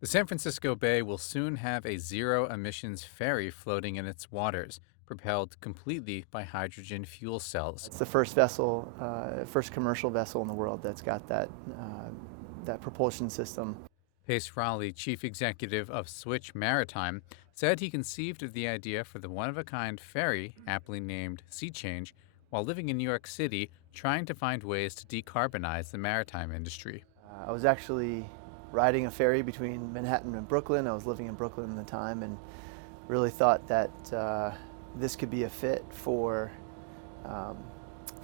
The San Francisco Bay will soon have a zero emissions ferry floating in its waters, propelled completely by hydrogen fuel cells. It's the first vessel, first commercial vessel in the world that's got that propulsion system. Pace Raleigh, chief executive of Switch Maritime, said he conceived of the idea for the one of a kind ferry, aptly named Sea Change, while living in New York City, trying to find ways to decarbonize the maritime industry. I was actually riding a ferry between Manhattan and Brooklyn. I was living in Brooklyn at the time and really thought that this could be a fit um,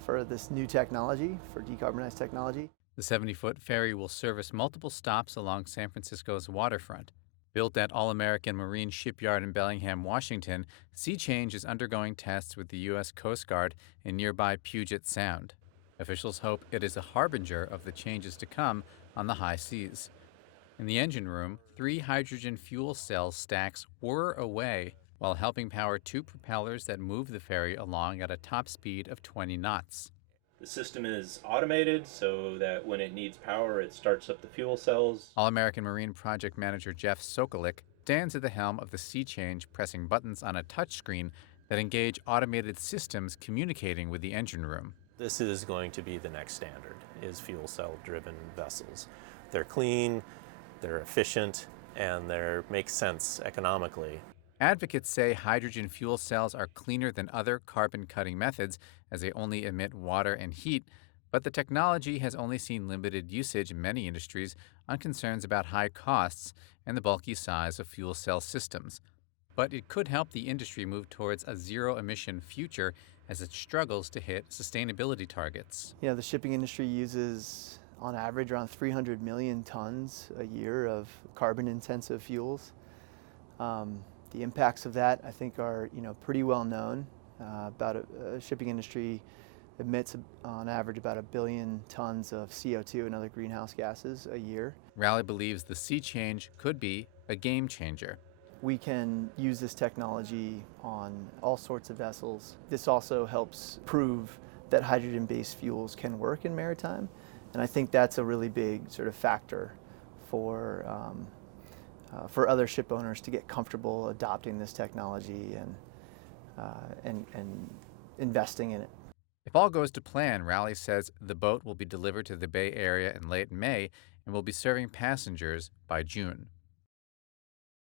for this new technology, for decarbonized technology. The 70-foot ferry will service multiple stops along San Francisco's waterfront. Built at All American Marine Shipyard in Bellingham, Washington, Sea Change is undergoing tests with the U.S. Coast Guard in nearby Puget Sound. Officials hope it is a harbinger of the changes to come on the high seas. In the engine room, 3 hydrogen fuel cell stacks whir away while helping power 2 propellers that move the ferry along at a top speed of 20 knots. The system is automated so that when it needs power, it starts up the fuel cells. All American Marine Project Manager Jeff Sokolik stands at the helm of the Sea Change, pressing buttons on a touchscreen that engage automated systems communicating with the engine room. This is going to be the next standard, is fuel cell driven vessels. They're clean, they're efficient, and they make sense economically. Advocates say hydrogen fuel cells are cleaner than other carbon-cutting methods as they only emit water and heat, but the technology has only seen limited usage in many industries on concerns about high costs and the bulky size of fuel cell systems. But it could help the industry move towards a zero-emission future as it struggles to hit sustainability targets. You know, the shipping industry uses on average around 300 million tons a year of carbon-intensive fuels. The impacts of that, I think, are pretty well known. Shipping industry emits on average about 1 billion tons of CO2 and other greenhouse gases a year. Raleigh believes the Sea Change could be a game changer. We can use this technology on all sorts of vessels. This also helps prove that hydrogen-based fuels can work in maritime, and I think that's a really big sort of factor for other ship owners to get comfortable adopting this technology and investing in it. If all goes to plan, Raleigh says the boat will be delivered to the Bay Area in late May and will be serving passengers by June.